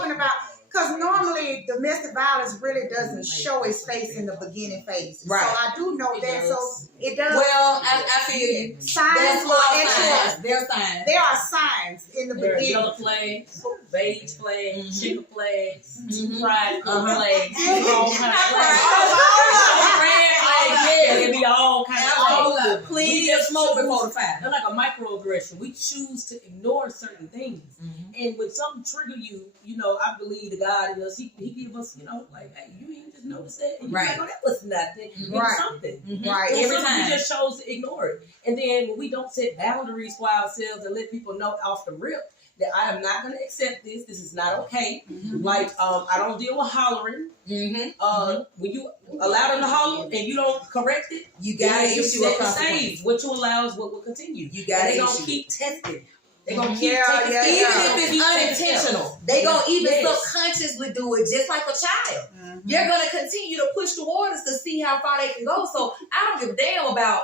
talking about, because normally domestic violence really doesn't show its face in the beginning phase. Right. So I do know that. So it does. Well, I feel you. Signs signs. There are signs. There are signs in the beginning. Yellow flags, beige flags, chicken flags, pride flags, red flags. Yeah, it be all kinds of things. Please just smoke before the fire. They're like a microaggression. We choose to ignore certain things. And when something trigger you, you know, I believe the God in us, he give us, you know, like, hey, you ain't just notice that. And you're like, oh, that was nothing. It was something. Right. Every time. We just chose to ignore it. And then when we don't set boundaries for ourselves and let people know off the rip that I am not going to accept this. This is not okay. Like, I don't deal with hollering. When you allow them to holler and you don't correct it, you got to issue a consequence. What you allow is what will continue. You got to issue. They're going to keep testing. They're going to keep taking even if it's unintentional. They're going to even subconsciously do it just like a child. You're going to continue to push the waters to see how far they can go. So I don't give a damn about,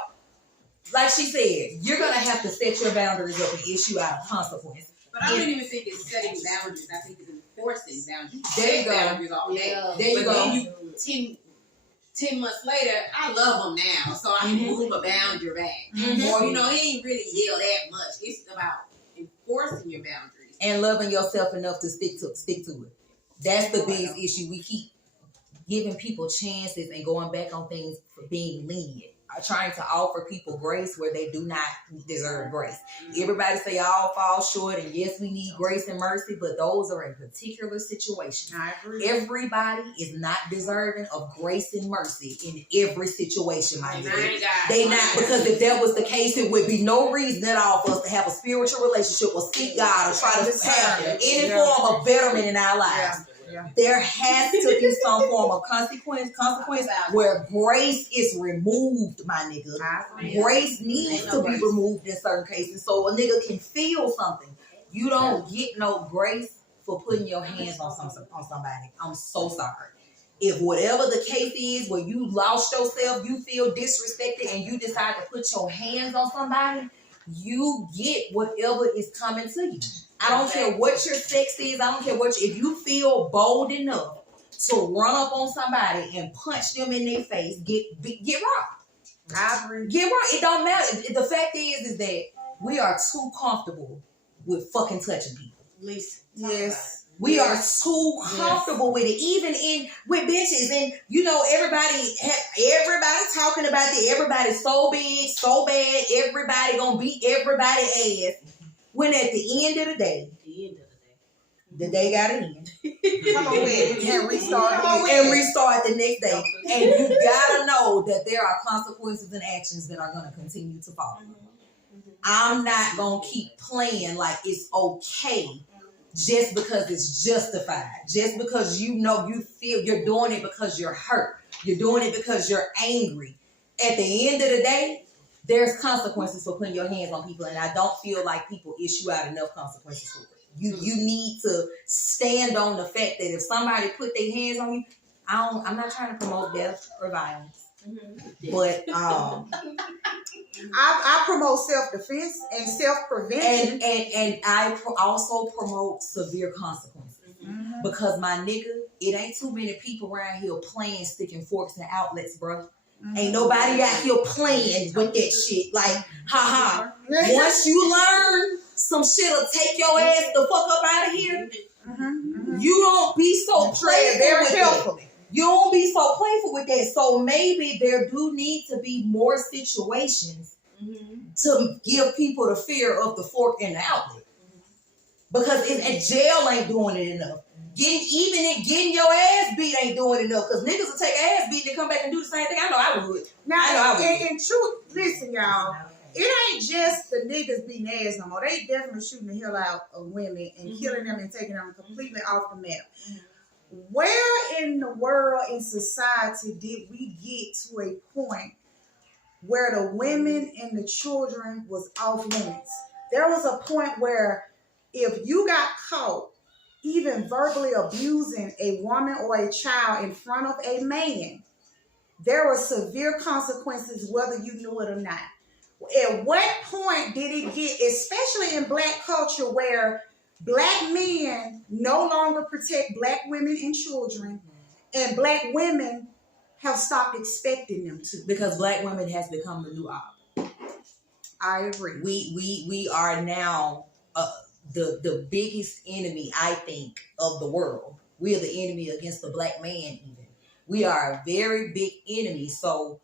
like she said, you're going to have to set your boundaries up and issue out a consequence. But I don't even think it's setting boundaries. I think it's enforcing boundaries. There you go. Boundaries all day. There you go. Then 10 months later, I love him now, so I can move a boundary back. Or, you know, he ain't really yell that much. It's about enforcing your boundaries. And loving yourself enough to stick to it. That's the biggest issue. We keep giving people chances and going back on things for being lenient. Trying to offer people grace where they do not deserve grace. Everybody say all fall short, and yes, we need grace and mercy, but those are in particular situations. I agree. Everybody is not deserving of grace and mercy in every situation, my dear. They not, because if that was the case, it would be no reason at all for us to have a spiritual relationship or seek God or try to have any form of betterment in our lives. There has to be some form of consequence where grace is removed, my nigga. Grace needs to be removed in certain cases so a nigga can feel something. You don't get no grace for putting your hands on somebody. I'm so sorry. If whatever the case is where you lost yourself, you feel disrespected, and you decide to put your hands on somebody, you get whatever is coming to you. I don't care what your sex is. I don't care if you feel bold enough to run up on somebody and punch them in their face, get robbed. I agree. Get robbed. It don't matter. The fact is that we are too comfortable with fucking touching people. Least, yes. We are too comfortable with it, even with bitches. And you know, everybody talking about it. Everybody's so big, so bad. Everybody gonna beat everybody ass. When at the end of the day, the day got to end. Come on with it. And restart the next day. And you gotta know that there are consequences and actions that are gonna continue to follow. I'm not gonna keep playing like it's okay just because it's justified. Just because you know you feel you're doing it because you're hurt. You're doing it because you're angry. At the end of the day, there's consequences for putting your hands on people, and I don't feel like people issue out enough consequences for it. You need to stand on the fact that if somebody put their hands on you, I'm not trying to promote death or violence, but I promote self-defense and self-prevention, and I also promote severe consequences because my nigga, it ain't too many people around here playing sticking forks in outlets, bro. Ain't nobody out here playing with that shit. Like, haha. Once you learn some shit'll take your ass the fuck up out of here, you don't be so playful with that. You don't be so playful with that. So maybe there do need to be more situations to give people the fear of the fork and the outlet. Because jail ain't doing it enough. Getting your ass beat ain't doing enough, because niggas will take ass beat and come back and do the same thing. I know I would. Now, in truth, listen, y'all, it ain't just the niggas beating ass no more. They definitely shooting the hell out of women and killing them and taking them completely off the map. Where in the world in society did we get to a point where the women and the children was off limits? There was a point where if you got caught even verbally abusing a woman or a child in front of a man, there were severe consequences whether you knew it or not. At what point did it get, especially in Black culture where Black men no longer protect black women and children, and black women have stopped expecting them to. Because black women has become the new op. I agree. We are now the biggest enemy, I think, of the world. We are the enemy against the black man even. We are a very big enemy. So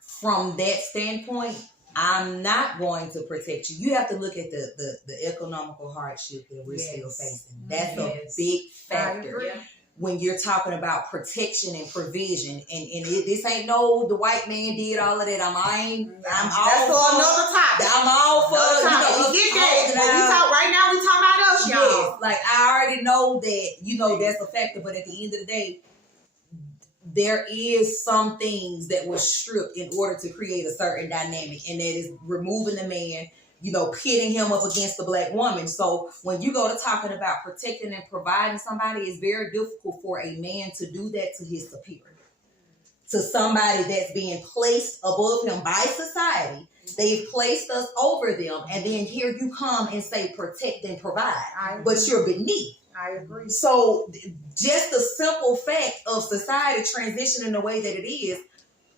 from that standpoint, I'm not going to protect you. You have to look at the economical hardship that we're still facing. That's a big factor when you're talking about protection and provision. And this ain't the white man did all of that. I'm That's for another topic. I'm all for we get that. But we talk right now. We talk about us, y'all. Yes, like I already know that that's a factor. But at the end of the day, there is some things that were stripped in order to create a certain dynamic, and that is removing the man, pitting him up against the black woman. So when you go to talking about protecting and providing somebody, it's very difficult for a man to do that to his superior, to somebody that's being placed above him by society. They've placed us over them, and then here you come and say protect and provide, but you're beneath. I agree. So just the simple fact of society transitioning the way that it is,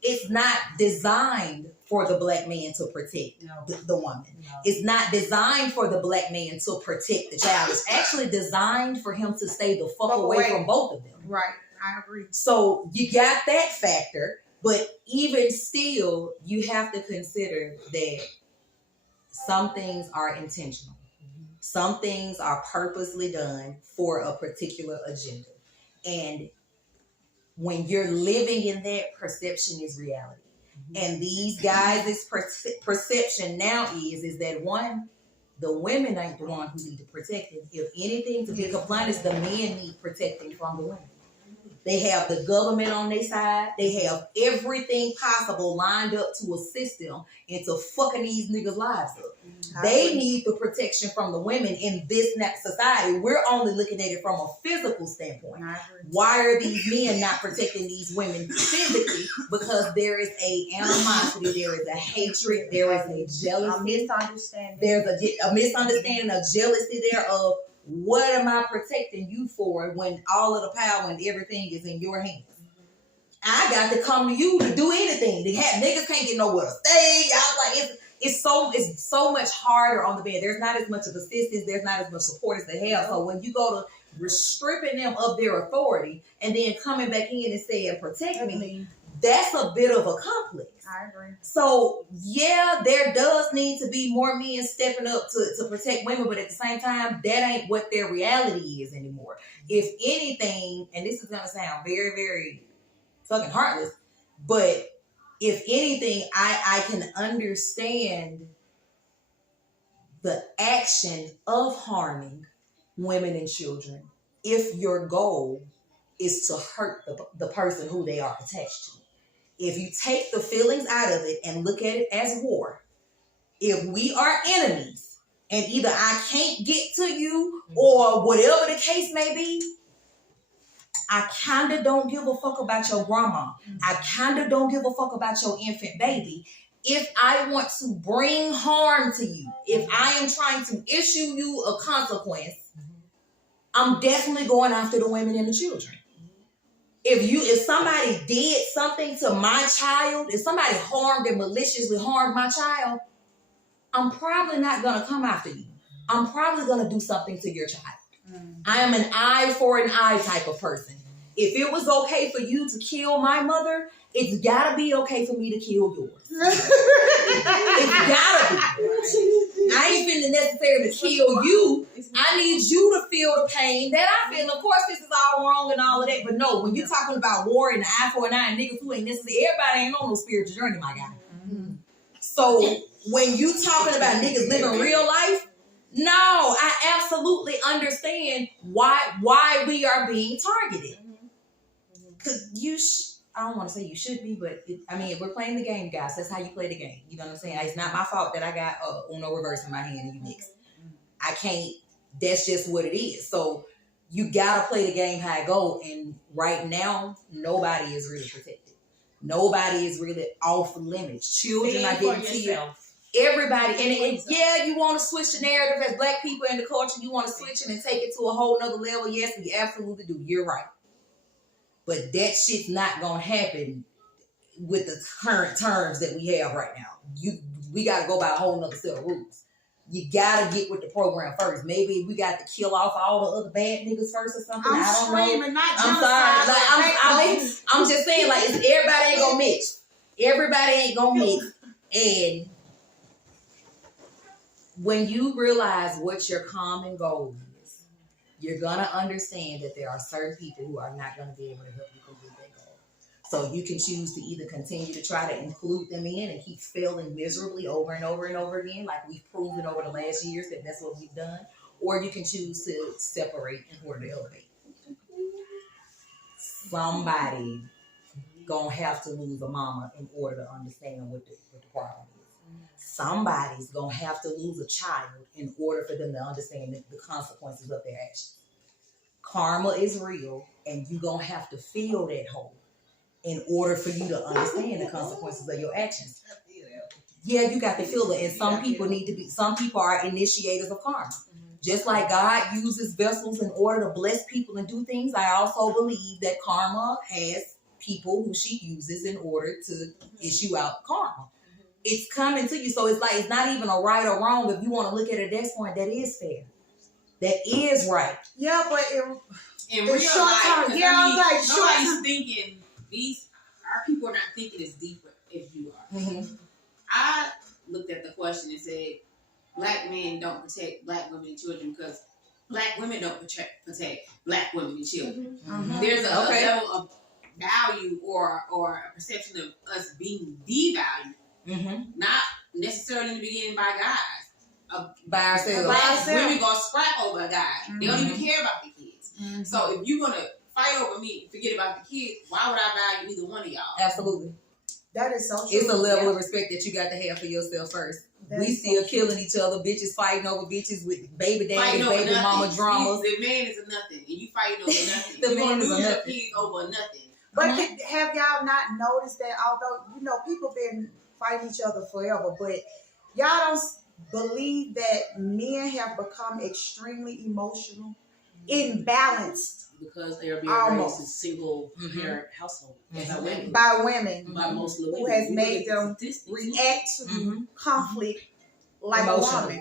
it's not designed for the black man to protect the woman. No. It's not designed for the black man to protect the child. It's actually designed for him to stay the fuck away from both of them. Right. I agree. So you got that factor, but even still, you have to consider that some things are intentional. Some things are purposely done for a particular agenda. And when you're living in that, perception is reality. And these guys' perception now is that one, the women ain't the one who need to protect it. If anything, to be compliant, the men need protecting from the women. They have the government on their side. They have everything possible lined up to assist them into fucking these niggas' lives up. They need the protection from the women in this next society. We're only looking at it from a physical standpoint. Why are these men not protecting these women physically? Because there is a animosity, there is a hatred, there is a jealousy. A misunderstanding. There's a misunderstanding, a jealousy there of, what am I protecting you for when all of the power and everything is in your hands? I got to come to you to do anything. Niggas can't get nowhere to stay. It's so much harder on the bed. There's not as much of assistance. There's not as much support as they have. So when you go to stripping them of their authority and then coming back in and saying, protect me, that's a bit of a complex. I agree. So, yeah, there does need to be more men stepping up to protect women, but at the same time, that ain't what their reality is anymore. If anything, and this is going to sound very, very fucking heartless, but if anything, I can understand the action of harming women and children if your goal is to hurt the person who they are attached to. If you take the feelings out of it and look at it as war, if we are enemies and either I can't get to you or whatever the case may be, I kind of don't give a fuck about your grandma. I kind of don't give a fuck about your infant baby. If I want to bring harm to you, if I am trying to issue you a consequence, I'm definitely going after the women and the children. If somebody did something to my child, if somebody harmed and maliciously harmed my child, I'm probably not going to come after you. I'm probably going to do something to your child. I am an eye for an eye type of person. If it was okay for you to kill my mother, it's got to be okay for me to kill yours. It's got to be. I ain't finna necessarily kill you. I need you to feel the pain that I feel. Of course, this is all wrong and all of that, but no, when you're talking about war and the eye for an eye and niggas who ain't necessarily, everybody ain't on no spiritual journey, my guy. So when you talking about niggas living real life, no, I absolutely understand why we are being targeted. Because I don't want to say you should be, but we're playing the game, guys. That's how you play the game. You know what I'm saying? It's not my fault that I got Uno reverse in my hand and you mix. I can't. That's just what it is. So you gotta play the game how it go. And right now, nobody is really protected. Nobody is really off limits. Children, I guarantee you. everybody, and yeah, you want to switch the narrative as Black people in the culture. You want to switch it and take it to a whole nother level. Yes, we absolutely do. You're right. But that shit's not gonna happen with the current terms that we have right now. We gotta go by a whole nother set of rules. You gotta get with the program first. Maybe we got to kill off all the other bad niggas first or something. I don't know. I'm sorry. Like, I'm just saying, like, everybody ain't gonna mix. Everybody ain't gonna mix. And when you realize what your common goal is, you're gonna understand that there are certain people who are not gonna be able to help you complete that goal. So you can choose to either continue to try to include them in and keep failing miserably over and over and over again, like we've proven over the last years that that's what we've done, or you can choose to separate in order to elevate. Somebody gonna have to lose a mama in order to understand what the problem is. Somebody's gonna have to lose a child in order for them to understand the consequences of their actions. Karma is real, and you gonna have to feel that hole in order for you to understand the consequences of your actions. Yeah, you got to feel it. And some people are initiators of karma. Just like God uses vessels in order to bless people and do things, I also believe that karma has people who she uses in order to issue out karma. It's coming to you. So it's like, it's not even a right or wrong. If you want to look at it at that point, that is fair. That is right. Yeah, but in real life, nobody's thinking our people are not thinking as deep as you are. Mm-hmm. I looked at the question and said, Black men don't protect Black women and children because Black women don't protect Black women and children. Mm-hmm. There's a level of value or a perception of us being devalued, not necessarily in the beginning by guys. By ourselves. Women gonna scrap over a guy. They don't even care about the kids. So if you're gonna fight over me, forget about the kids, why would I value either one of y'all? Absolutely. That is so true. It's a level of respect that you got to have for yourself first. We still killing each other, bitches fighting over bitches with baby daddy, baby mama dramas. The man is a nothing, and you fighting over nothing. The man is a nothing. Kids over nothing. But have y'all not noticed that although, people been fighting each other forever, but y'all don't believe that men have become extremely emotional, imbalanced? Because they are being raised in single parent household by women by most of the who women. has made them react to conflict like a woman.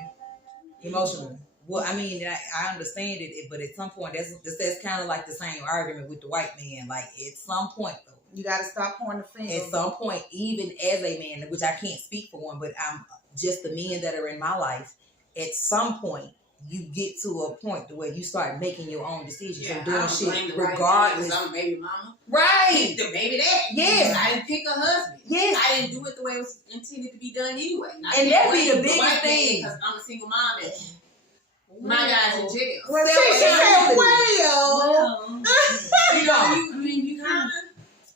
Emotionally. Well, I mean, I understand it, but at some point, that's kind of like the same argument with the white man. Like, at some point, though, you got to stop pointing the finger. At some point, even as a man, which I can't speak for one, but I'm just the men that are in my life, at some point, you get to a point where you start making your own decisions and doing shit regardless. I'm a baby mama. Right. Pick the baby dad. Yes. I didn't pick a husband. Yes. I didn't do it the way it was intended to be done anyway. And that be the biggest thing. Because I'm a single mom and my guy's in jail. Well, she said,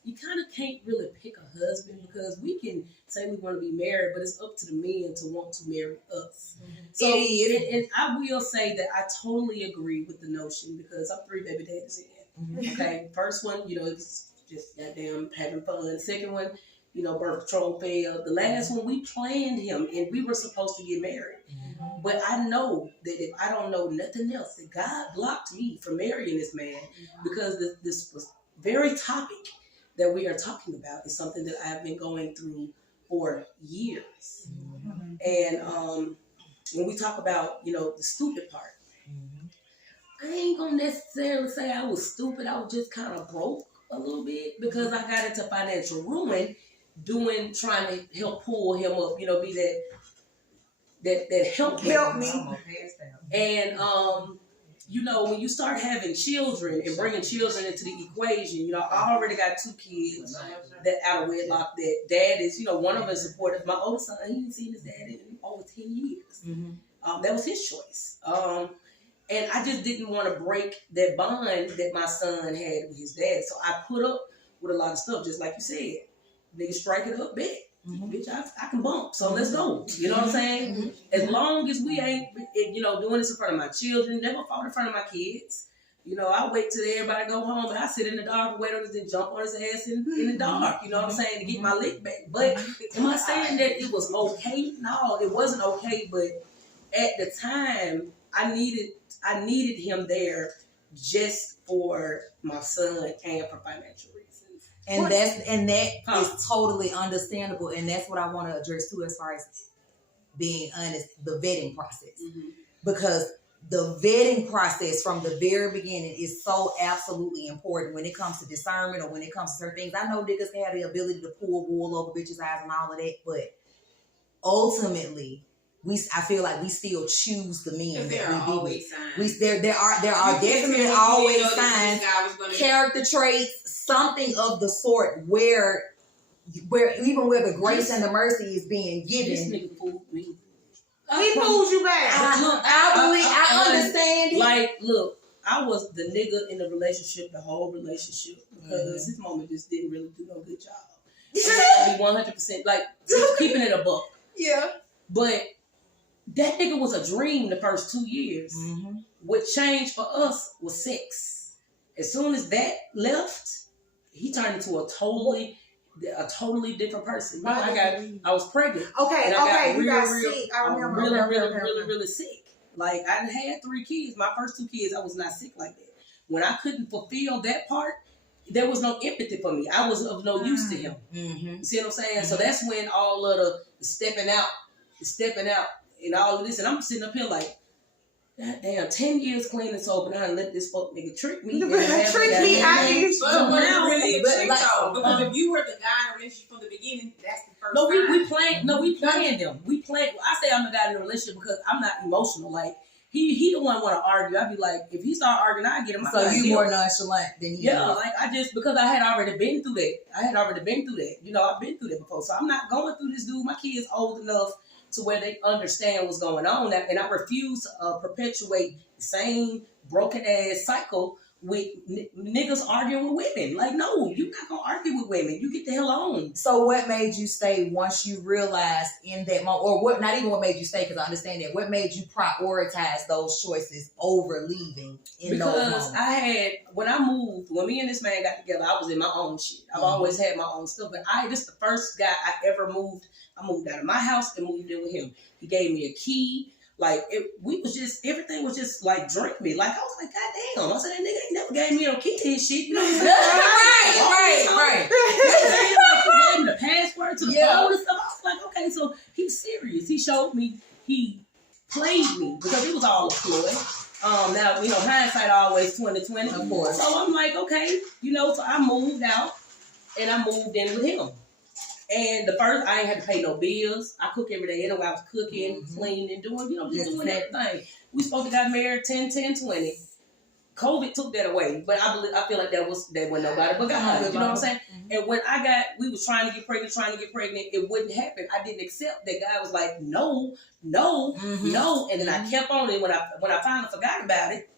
you kind of can't really pick a husband because we can say we want to be married, but it's up to the men to want to marry us. So, and I will say that I totally agree with the notion because I'm 3 baby daddies in. Okay, first one, it's just goddamn having fun. Second one, birth control failed. The last one, we planned him and we were supposed to get married. But I know that if I don't know nothing else, that God blocked me from marrying this man because this was very topic that we are talking about is something that I've been going through for years. And when we talk about, the stupid part, I ain't gonna necessarily say I was stupid. I was just kind of broke a little bit because I got into financial ruin trying to help pull him up, be that help me. And, when you start having children and bringing children into the equation, I already got 2 kids that out of wedlock that dad is, one of them is supportive. My oldest son, he ain't seen his dad in over 10 years. That was his choice. And I just didn't want to break that bond that my son had with his dad. So I put up with a lot of stuff, just like you said. Niggas strike it up big. Bitch, I can bump, so let's go. You know what I'm saying? As long as we ain't, doing this in front of my children, never fought in front of my kids. You know, I wait till everybody go home and I sit in the dark and wait on this and jump on his ass in the dark. You know what I'm saying? To get my lick back. But am I saying that it was okay? No, it wasn't okay. But at the time, I needed him there just for my son and for financial reasons. And that is totally understandable. And that's what I want to address too, as far as being honest, the vetting process. Because the vetting process from the very beginning is so absolutely important when it comes to discernment or when it comes to certain things. I know niggas have the ability to pull wool over bitches' eyes and all of that, but ultimately, I feel like we still choose the men. There are always signs. There are definitely always signs, character traits, something of the sort where even where the grace and the mercy is being given. This nigga fooled me. He pulled you back. I understand it. Like, look, I was the nigga in the relationship, the whole relationship, because his mama just didn't really do no good job. Be 100%, like, just keeping it a buck. Yeah. But that nigga was a dream the first 2 years. What changed for us was sex. As soon as that left, he turned into a totally different person. I was pregnant. Okay, you got sick. I remember. Really sick. Like, I had 3 kids. My first 2 kids, I was not sick like that. When I couldn't fulfill that part, there was no empathy for me. I was of no use to him. You see what I'm saying? So that's when all of the stepping out, and all of this, and I'm sitting up here like, God damn, 10 years clean and sober, and I let this fuck nigga trick me. Trick me, I need you. But now, really a trick though. Because if you were the guy in a relationship from the beginning, that's the first time. We planned them. I say I'm the guy in the relationship because I'm not emotional. Like, he the one want to argue. I'd be like, if he start arguing, I get him. So you more nonchalant than he is. Yeah, like because I had already been through that. You know, I've been through that before. So I'm not going through this dude. My kid's old enough to where they understand what's going on, and I refuse to perpetuate the same broken ass cycle with niggas arguing with women. Like, no, you're not gonna argue with women. You get the hell on. So what made you stay once you realized in that moment, or what? Not even what made you stay, because I understand that. What made you prioritize those choices over leaving in those moments? When me and this man got together, I was in my own shit. I've always had my own stuff, but this the first guy I ever moved. I moved out of my house and moved in with him. He gave me a key. Like, everything was just like drink me. Like, I was like, God damn. I said, that nigga ain't never gave me no key to his shit. You know what I'm saying? Right. He gave me the password to the phone and stuff. I was like, okay, so he's serious. He showed me, he played me because it was all a ploy. Now, you know, hindsight always 20/20. Of course. So I'm like, okay, you know, so I moved out and I moved in with him. And the first, I ain't had to pay no bills. I cook every day. Anyway, I was cooking, cleaning, doing doing everything. We supposed to got married 10/10/20. COVID took that away, but I feel like that wasn't nobody but God. You know what I'm saying? And when we was trying to get pregnant, it wouldn't happen. I didn't accept that. God was like, no, and then I kept on it. When I finally forgot about it,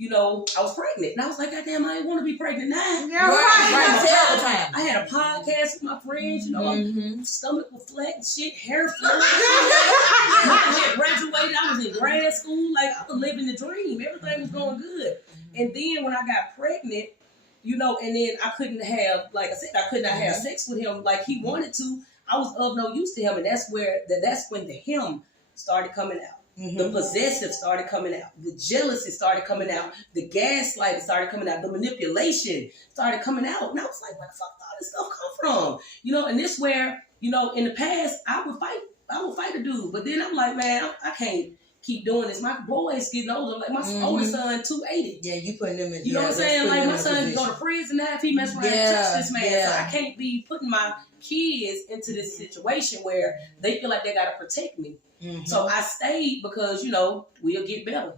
you know, I was pregnant. And I was like, God damn, I didn't want to be pregnant now. Yeah, right. I had a podcast with my friends, you know, my stomach was flat and shit, hair flat. I had graduated. I was in grad school. Like, I was living the dream. Everything was going good. And then when I got pregnant, you know, and then I couldn't have, like I said, I could not have sex with him like he wanted to. I was of no use to him. And that's when the him started coming out. The possessive started coming out. The jealousy started coming out. The gaslighting started coming out. The manipulation started coming out. And I was like, where the fuck did all this stuff come from? You know, and this where, you know, in the past, I would fight a dude. But then I'm like, man, I can't keep doing this. My boy's getting older. Like, my oldest son, 280. Yeah, you putting them in. You know what I'm saying? Like, my son can go to prison now if he mess around and touch this man. So I can't be putting my kids into this situation where they feel like they got to protect me. So I stayed because, you know, we'll get better.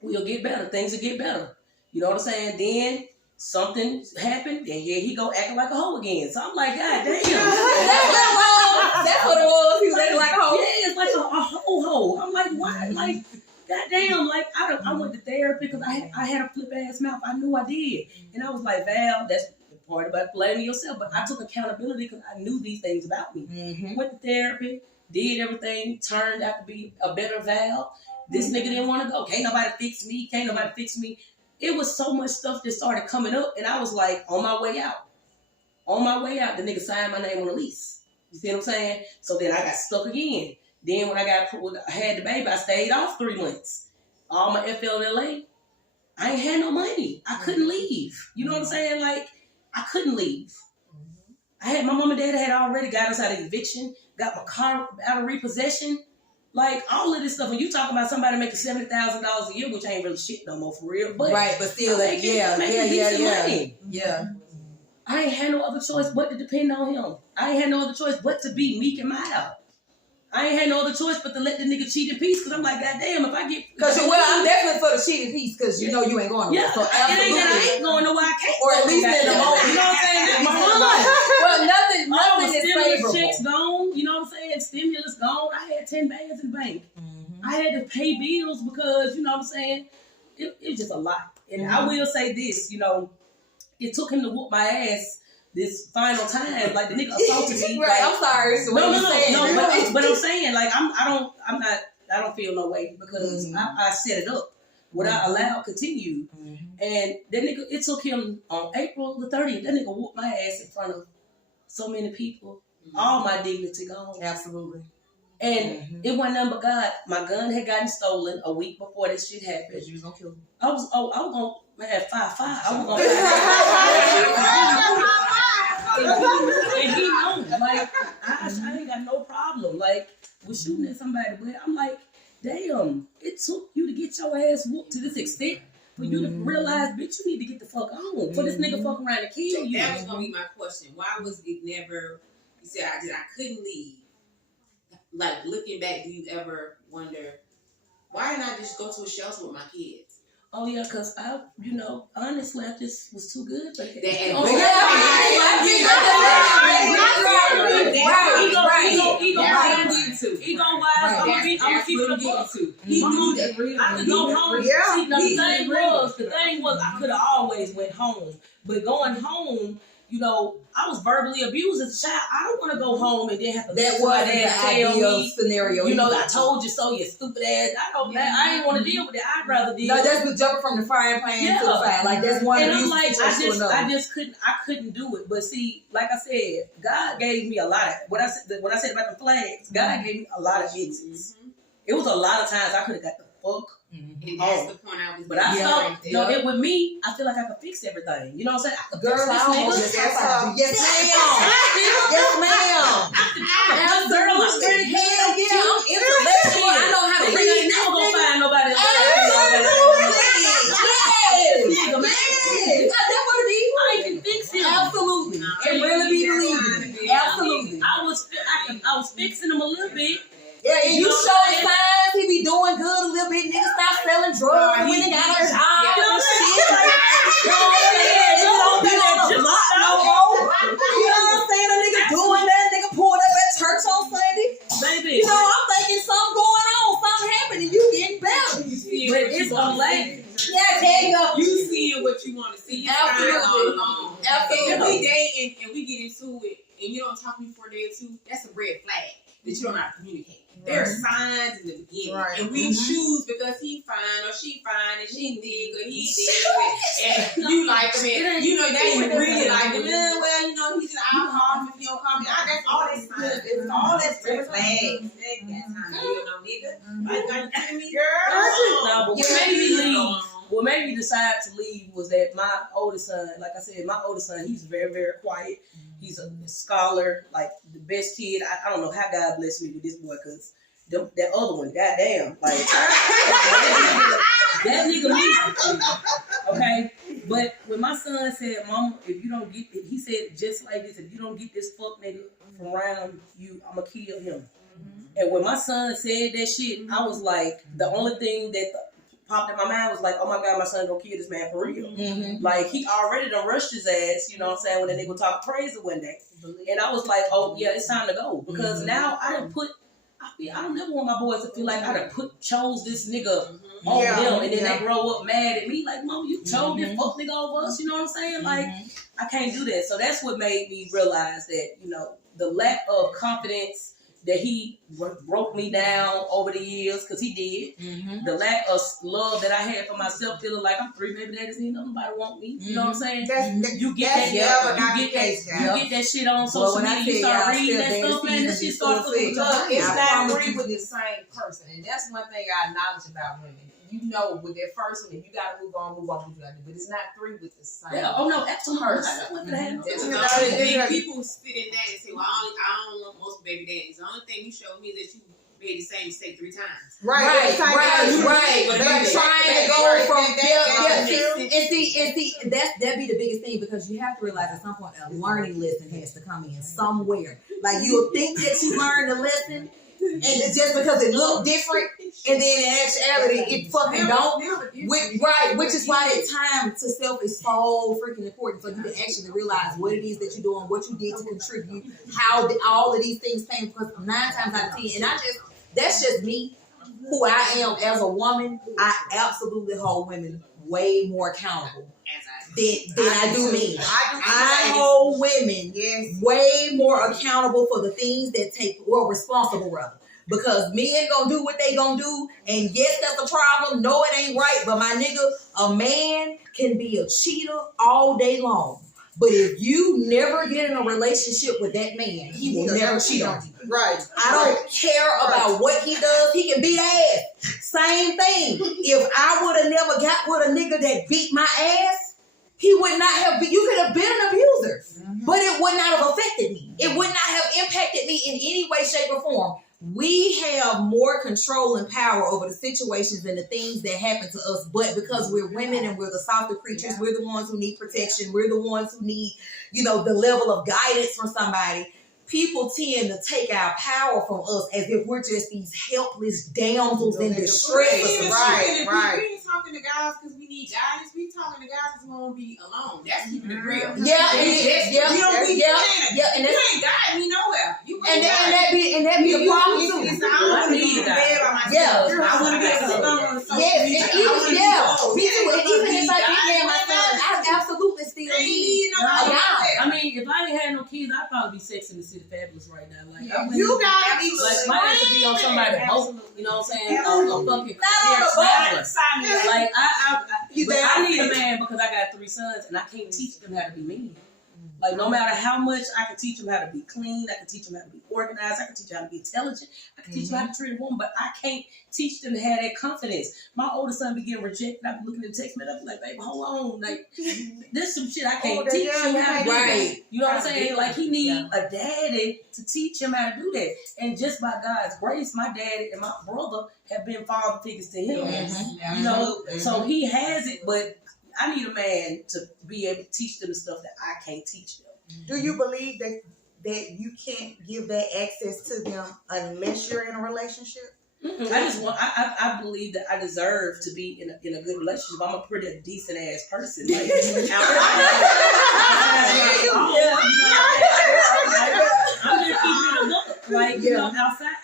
Things will get better. You know what I'm saying? Then something happened, and here he go acting like a hoe again. So I'm like, God damn. That's what it was. He was acting like a hoe. Yeah, it's like a hoe. I'm like, why? Like, God damn. Like, I went to therapy because I had a flip ass mouth. I knew I did. And I was like, Val, that's the part about blaming yourself. But I took accountability because I knew these things about me. Went to therapy. Did everything, turned out to be a better Val. This nigga didn't want to go. Can't nobody fix me. it was so much stuff that started coming up, and I was like, on my way out, the nigga signed my name on the lease. You see what I'm saying? So then I got stuck again. Then when I had the baby, I stayed off 3 months. All my FLLA, I ain't had no money. I couldn't leave. You know what I'm saying? Like, I couldn't leave. I had, my mom and dad had already got us out of eviction, got my car out of repossession. Like, all of this stuff. When you talk about somebody making $70,000 a year, which ain't really shit no more for real. But right, but still, yeah. I ain't had no other choice but to depend on him. I ain't had no other choice but to be meek and mild. I ain't had no other choice but to let the nigga cheat in peace, because I'm like, goddamn, if I get... Because, I'm definitely for the cheat in peace, because you know you ain't going nowhere. Yeah, so absolutely. it ain't that I ain't going nowhere, I can't. Or at least in the moment. You know what I'm saying? That's my Well, nothing is stimulus favorable. checks gone, you know what I'm saying? Stimulus gone. I had 10 bands in the bank. I had to pay bills because, you know what I'm saying? It was just a lot. And I will say this, you know, it took him to whoop my ass this final time. Like, the nigga assaulted me. Right, like, I'm sorry. It's the way no, but I'm saying, like, I don't feel no way because I set it up. What I allowed continued. And that nigga, it took him on April the 30th, that nigga whooped my ass in front of so many people. All my dignity gone. Absolutely. And it wasn't nothing but God. My gun had gotten stolen a week before that shit happened. You was gonna kill him. I was gonna have 5-5. I was gonna and he knew. Like, I ain't got no problem. Like, with shooting at somebody. But I'm like, damn, it took you to get your ass whooped to this extent for you to realize, bitch, you need to get the fuck on. For this nigga fuck around and kill you. That was gonna be my question. Why was it never? You said I couldn't leave. Like, looking back, do you ever wonder why didn't I just go to a shelter with my kids? Oh yeah, cause honestly, I just was too good for that. He knew that. I could go home. See, the thing was, I could have always went home, but going home, you know, I was verbally abused as a child. I don't want to go home and then have to that was the ideal scenario. You know, I told you so, you stupid ass. I ain't want to deal with it. I'd rather deal. No, that's with jumping from the frying pan to the fire. Like, that's one. And I'm like, I couldn't do it. But see, like I said, God gave me a lot of when I said about the flags. God gave me a lot of exits. It was a lot of times I could have got the fuck. And that's the point I was. But I thought, it with me, I feel like I could fix everything. You know what I'm saying? I could fix this nigga. Yes, ma'am. Girl, I'm pretty good. I'm intellectual. I know how to read. You ain't never gonna find nobody else. That's what it is. I can fix him. Absolutely. And really be believing it. Absolutely. I was fixing him a little bit. Yeah, and you show signs he be doing good a little bit. Niggas stop selling drugs. We done got a job and shit. You know what I'm saying? Niggas don't be on the block no more. You know what I'm saying? A nigga doing that. Nigga pulled up at church on Sunday. Baby. You know, I'm thinking something going on. Something happening. You getting better. You see but it's a lady. Yeah, there you go. You see what you want to see. Absolutely. If we date and we get into it and you don't talk to me for a day or two, that's a red flag that you don't know how to communicate. There are signs in the beginning, and we choose because he fine or she fine, and she dig or he dig, and you like him, and you know they really like him. Well, you know he's just I'll call him if you don't call me. That's all that signs. It's all that red flags. That's how you know, nigga. Like, are you kidding me, girl? No, but what made me decide to leave was that my oldest son, like I said, he's very, very quiet. He's a scholar, like the best kid. I don't know how God blessed me with this boy, because that other one, goddamn, like that nigga me. Okay, but when my son said, "Mama, if you don't get," he said just like this: "If you don't get this fuck nigga from around you, I'ma kill him." And when my son said that shit, I was like, the only thing that popped in my mind was like, oh my God, my son gonna kill this man for real. Like, he already done rushed his ass, you know what I'm saying, when that nigga talk crazy one day. And I was like, oh yeah, it's time to go. Because now I don't never want my boys to feel like I done chose this nigga over them, and then they grow up mad at me like, Mom, you chose this fuck nigga over us, you know what I'm saying? Like, I can't do that. So that's what made me realize that, you know, the lack of confidence that he broke me down over the years, because he did. Mm-hmm. The lack of love that I had for myself, feeling like I'm 3 baby daddies, ain't nobody want me. You know what I'm saying? You get that shit on social media. You start reading that stuff, man. That shit start feeling. Look, it's not three with the same person, and that's one thing I acknowledge about women. You know, with that first one, if you gotta move on, what you gotta do. But it's not three with the same. Yeah. Oh no, absolutely. People sit in that and say, "Well, I don't want most baby daddies." The only thing you showed me is that you made the same mistake 3 times. Right. They're trying to go from and see that'd be the biggest thing, because you have to realize at some point a learning lesson has to come in somewhere. Like, you'll think that you learned a lesson, and it's just because it looked different, and then in actuality it fucking don't. Which is why that time to self is so freaking important, so you can actually realize what it is that you're doing, what you did to contribute, how all of these things came. Because 9 times out of 10, and that's just me, who I am as a woman. I absolutely hold women way more accountable than I do men. I hold women way more accountable for the things that responsible rather. Because men gonna do what they gonna do, and yes, that's a problem. No, it ain't right. But my nigga, a man can be a cheater all day long. But if you never get in a relationship with that man, he will never cheat on you. Right. I don't care about what he does. He can beat ass. Same thing. If I would have never got with a nigga that beat my ass, he would not have been. You could have been an abuser, but it would not have affected me. It would not have impacted me in any way, shape, or form. We have more control and power over the situations and the things that happen to us, but because we're women and we're the softer creatures, we're the ones who need protection. We're the ones who need, the level of guidance from somebody. People tend to take our power from us as if we're just these helpless damsels in distress. Right. We ain't talking to guys because we need guidance. We talking to guys because we want to be alone. That's keeping it real. And you ain't guiding me nowhere. And that be the problem too. I need that. I want to be able to sit on social media. Even if I didn't have my son, I absolutely still need a guy. I mean, if I ain't had no kids, I'd probably be sexing the Fabulous right now. Like, you gotta be might have to be on somebody's boat. You know what I'm saying? A fucking career. Like, I need a man because I got 3 sons and I can't teach them how to be mean. Like, no matter how much I can teach them how to be clean, I can teach them how to be organized, I can teach them how to be intelligent, I can teach them how to treat a woman, but I can't teach them to have that confidence. My oldest son be getting rejected. I be looking at the text message, I be like, baby, hold on. Like, there's some shit I can't teach him how to do that. You know what I'm saying? Like, he need a daddy to teach him how to do that. And just by God's grace, my daddy and my brother have been father figures to him. You know, so he has it, but I need a man to be able to teach them the stuff that I can't teach them. Do you believe that you can't give that access to them unless you're in a relationship? I believe that I deserve to be in a good relationship. I'm a pretty decent ass person. Like, I'm just keeping it up. Like,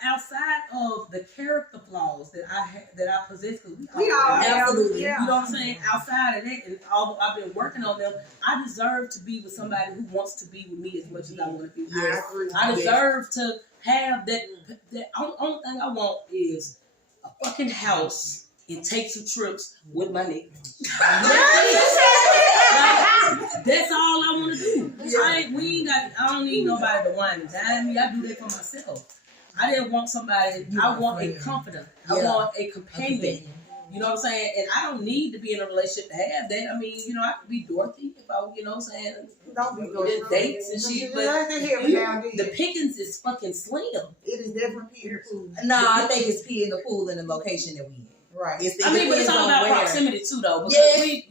outside of the character flaws that I possess, because we all absolutely, you know what I'm saying. Outside of that, and although I've been working on them, I deserve to be with somebody who wants to be with me as much as I want to be with them. I deserve to have that. The only thing I want is a fucking house and take some trips with my nigga. That's all I want to do. I don't need nobody to wine and dine me. I do that for myself. I didn't want somebody. I want a confidant. I want a companion. You know what I'm saying? And I don't need to be in a relationship to have that. I mean, I could be Dorothy if I, you know what I'm saying? Don't be Dorothy. Dates and shit. But the pickings is fucking slim. It is definitely pee in the pool. No, I think it's pee in the pool in the location that we in. Right. But it's all about proximity too, though. Because we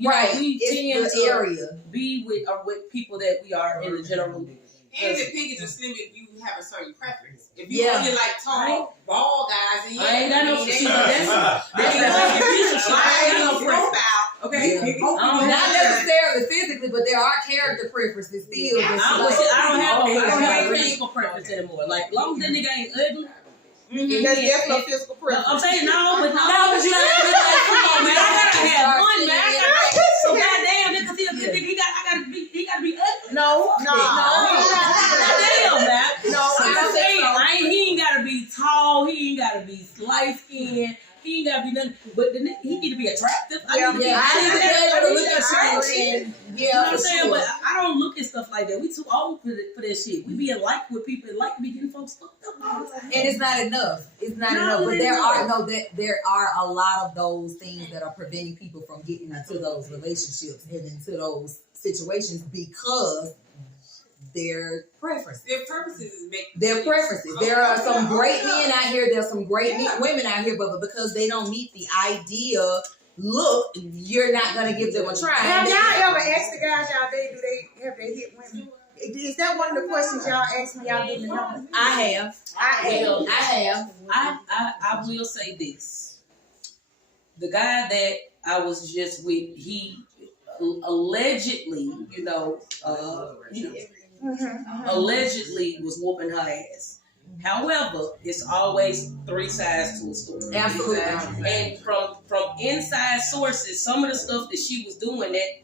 tend to be with people that we are in the general. And the pickings are slim if you have a certain preference. If you only like tall, bald guys, and I ain't got no shit. Okay. Not necessarily physically, but there are character preferences still. I don't have physical preference anymore. Like, long as that nigga ain't ugly. That's definitely a physical preference. I'm saying no, but you don't have to be like, come on, man. I gotta have one, man. So goddamn, nigga, he gotta be ugly. No. Goddamn, man. No, I'm saying he ain't gotta be You know what I'm saying? But I don't look at stuff like that. We too old for that shit. We be alike with people, like to be getting folks fucked up all the time. And it's not enough. It's not enough. But there are a lot of those things that are preventing people from getting into those relationships and into those situations because their preferences. Their preferences is their preferences. There are some great men out here. There's some great women out here, but because they don't meet the idea. Look, you're not gonna give them a try. Have y'all ever asked the guys y'all date, have they hit women? Is that one of the questions y'all ask me? Y'all didn't know? I have. I will say this: the guy that I was just with, he allegedly, allegedly was whooping her ass. However, it's always three sides to a story. Absolutely. And from inside sources, some of the stuff that she was doing that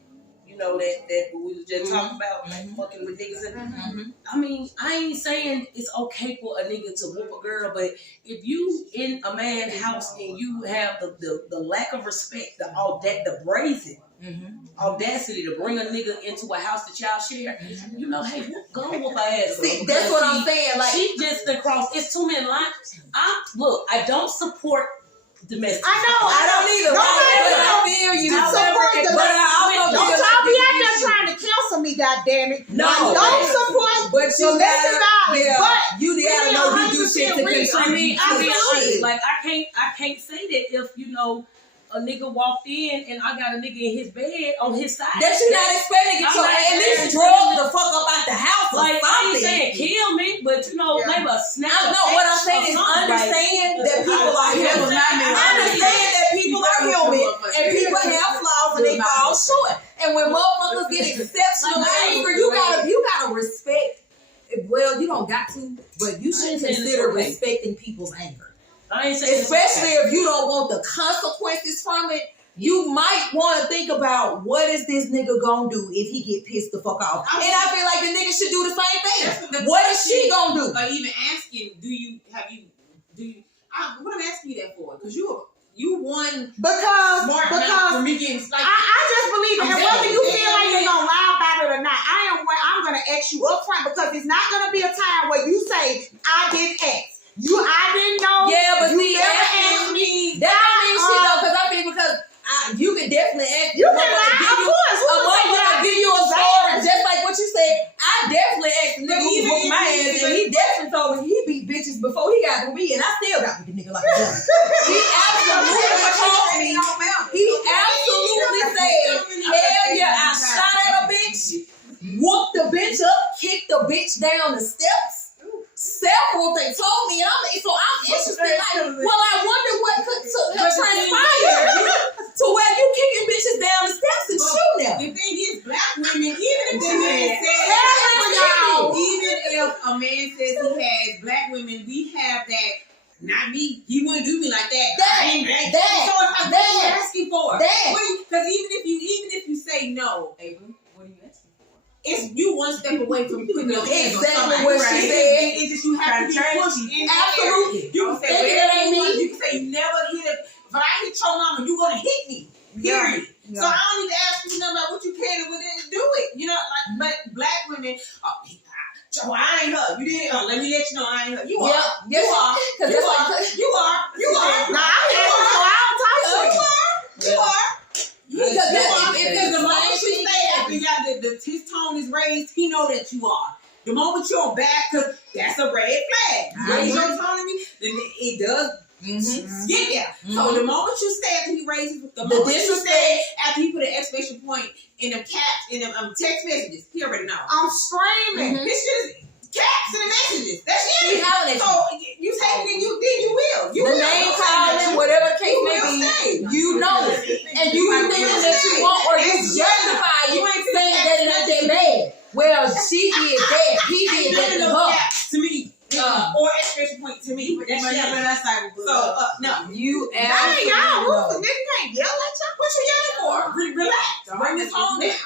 we was just talking about, like fucking with niggas. And I mean, I ain't saying it's okay for a nigga to whoop a girl, but if you in a man's house and you have the lack of respect, the brazen audacity to bring a nigga into a house that y'all share, hey, go whoop her ass. See, that's what I'm saying. Like, she just across. It's too many lines. I don't support domestic. I know. I don't either. I feel you. Don't y'all be out there trying to counsel me, goddammit. No. Don't support domestic violence. But you gotta know you do shit to contribute. I'll be honest. Like, I can't say that if a nigga walked in and I got a nigga in his bed on his side. That you not expecting to get your at least drugged the fuck up out the house or like, something. I ain't saying kill me, but maybe a snap. No, what I'm saying is understand that people are human. Understand that people are human and people have flaws and they fall short. And when motherfuckers get exceptional anger, you gotta respect. Well, you don't got to, but you should consider respecting people's anger. Especially if you don't want the consequences from it, you might want to think about what is this nigga gonna do if he get pissed the fuck off. And I feel like the nigga should do the same thing. What is she gonna do? Or even asking, what I'm asking you that for? Because you won because for me getting like, I just believe it. And whether you feel like you're gonna lie about it or not, I'm gonna ask you up front because it's not gonna be a time where you say I didn't ask. I didn't know. Yeah, but you see, never asked me. That don't mean shit though, because you can definitely ask. You can lie, of course. I'll give you a story just like what you said. I definitely asked the nigga who whooped my ass, and he definitely told me he beat bitches before he got with me, and I still got with the nigga like that. He absolutely told me. He absolutely said, "Hell yeah, I shot at a bitch, whooped the bitch up, kicked the bitch down the steps." Several they told me, and I'm interested. Like, well, I wonder what could transpire to where you kicking bitches down the steps and shooting them. The thing is, black women, even if a man says he has black women, we have that. Not me. He wouldn't do me like that. So what are you asking for? Because even if you say no, Abram, what are you asking? It's you one step away from putting your hands on somebody. What she said. It's just you have to be pushed in. Absolutely. You can say whatever you want. You can say you never hit it. But I hit your mama, you gonna hit me. Period. Yeah. So I don't need to ask you nothing about what you can and what didn't do it. But black women, I ain't her. You didn't. Let me let you know I ain't her. You are. You are. You are. Nah, I don't talk to you. You are. Because if the moment you say his tone is raised, he know that you are. The moment you're back, because that's a red flag. Raise your tone to me, then it does get there. So the moment you say after he raises, the moment you say after he put an exclamation point in them caps, in them text messages, he already know. I'm screaming. This shit is caps in the messages. That's it. Honest. So you take it and you will. You the will. name calling, whatever the case may be, you know it. And you thinking that you want or you justify you saying that it ain't that bad. Well, she did that. He did that to her. To me. Or exclamation point to me. That's no. You absolutely y'all. Nigga can't yell at y'all. What you yelling for? Relax. Bring this home down.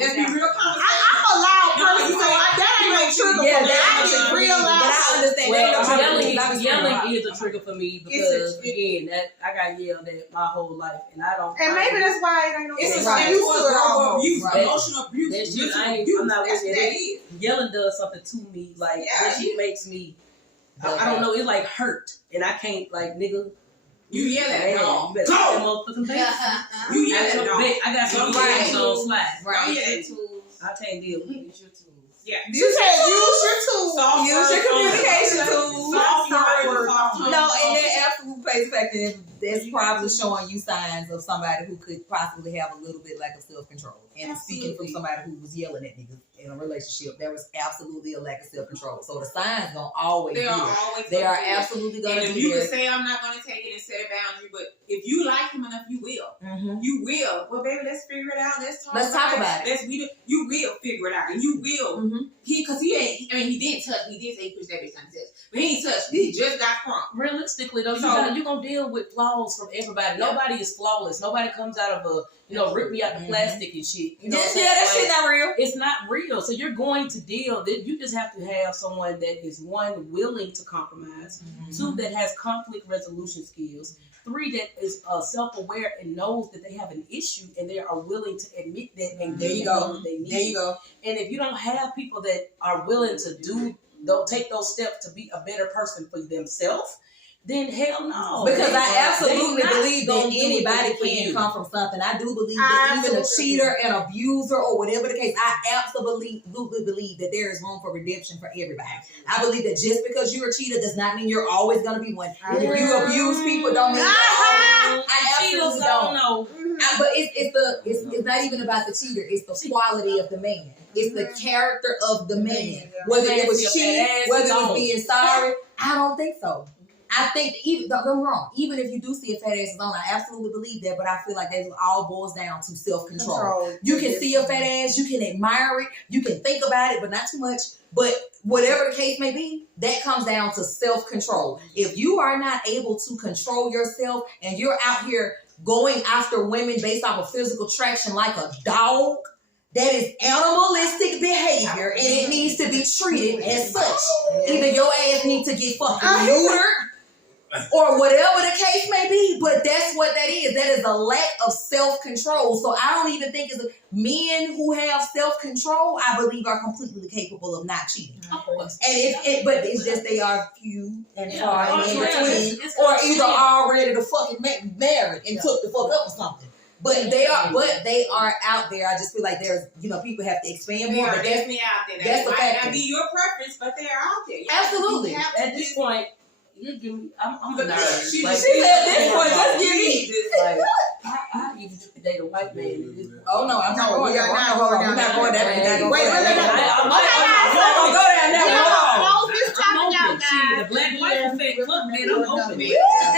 Let's be real conversation. I'm a loud person, so that ain't no trigger for me. I get real loud. But I understand that. I was yelling is a trigger for me because again, that I got yelled at my whole life, and I don't. And maybe that's why it ain't no. It's a right. verbal abuse, Right. emotional abuse. That shit, mental abuse. I'm not That's with what that it. is. Yelling does something to me, like that shit makes me. I don't know. It's like hurt, and I can't like nigga. You yell at Man, dog. you better Go. that motherfucking bitch. You yell at dog. I got some Right. things on slide. Right. Don't yell at tools. I can't deal with it. Use your tools. Yeah. You said use your tools. Soft Use your words, communication soft tools. soft Soft words, words. soft tones, No, and soft- that absolute plays fact that that's probably showing you signs of somebody who could possibly have a little bit lack of self-control. And speaking from somebody who was yelling at niggas in a relationship, there was absolutely a lack of self-control. So the signs gonna always be They are there. always They are gonna be there. absolutely And gonna if be you there. can say I'm not gonna take it and set a boundary, but if you like him enough, you will. Mhm. You will. Well, baby, let's figure it out. Let's talk about it. You will figure it out, and you will. Mhm. He didn't touch. He did say he pushed that bitch on his chest, but he ain't touched. He just got crunk. Realistically, though, So- you're gonna deal with flaws from everybody. Yeah. Nobody is flawless. Nobody comes out of a rip me out the plastic and shit. You know, Yeah, what I'm saying? that Like, shit not real. it's not real. So you're going to deal that you just have to have someone that is one willing to compromise, two that has conflict resolution skills, three that is self-aware and knows that they have an issue and they are willing to admit that and There give you them go. what they need. There you go. And if you don't have people that are willing to take those steps to be a better person for themselves, then hell no. Because They- I absolutely they not believe that gonna do anybody it for can you. come from something. I do believe that even a Absolutely. cheater, an abuser, or whatever the case, I absolutely believe that there is room for redemption for everybody. I believe that just because you're a cheater does not mean you're always going to be one. And if you abuse people, don't mean I Cheaters, absolutely I don't don't. know. But it's not even about the cheater. It's the quality of the man. It's the character of the man. Whether it was cheating, whether it was being sorry, I don't think so. I think don't get me wrong. Even if you do see a fat ass on, I absolutely believe that. But I feel like that all boils down to self-control. You can see a fat ass, you can admire it, you can think about it, but not too much. But whatever the case may be, that comes down to self-control. If you are not able to control yourself and you're out here going after women based off of physical attraction like a dog, that is animalistic behavior and it needs to be treated as such. Either your ass needs to get fucking neutered or whatever the case may be, but that's what that is. That is a lack of self-control. So I don't even think it's men who have self-control, I believe, are completely capable of not cheating. Of course. And but it's just they are few and far and in Yeah, between, it's or extreme. either already the fucking married and took the fuck up or something. But they are out there. I just feel like there's people have to expand They more. are But that's definitely out there. that's That the might factor. not be your preference, but they're out there. Absolutely. You have to At this just- point, you give me. I'm a But nerd. she Like, said at this point, just give me. Like, I even date a white man. At this point. Oh no, I'm not No, going we there. are not We're going not down going that there. We're not way. going Wait, there. wait, wait, I'm wait. not going to go down that road. Close this topic out, See, guys. the black wife effect. Look, man, I'm open. Yeah.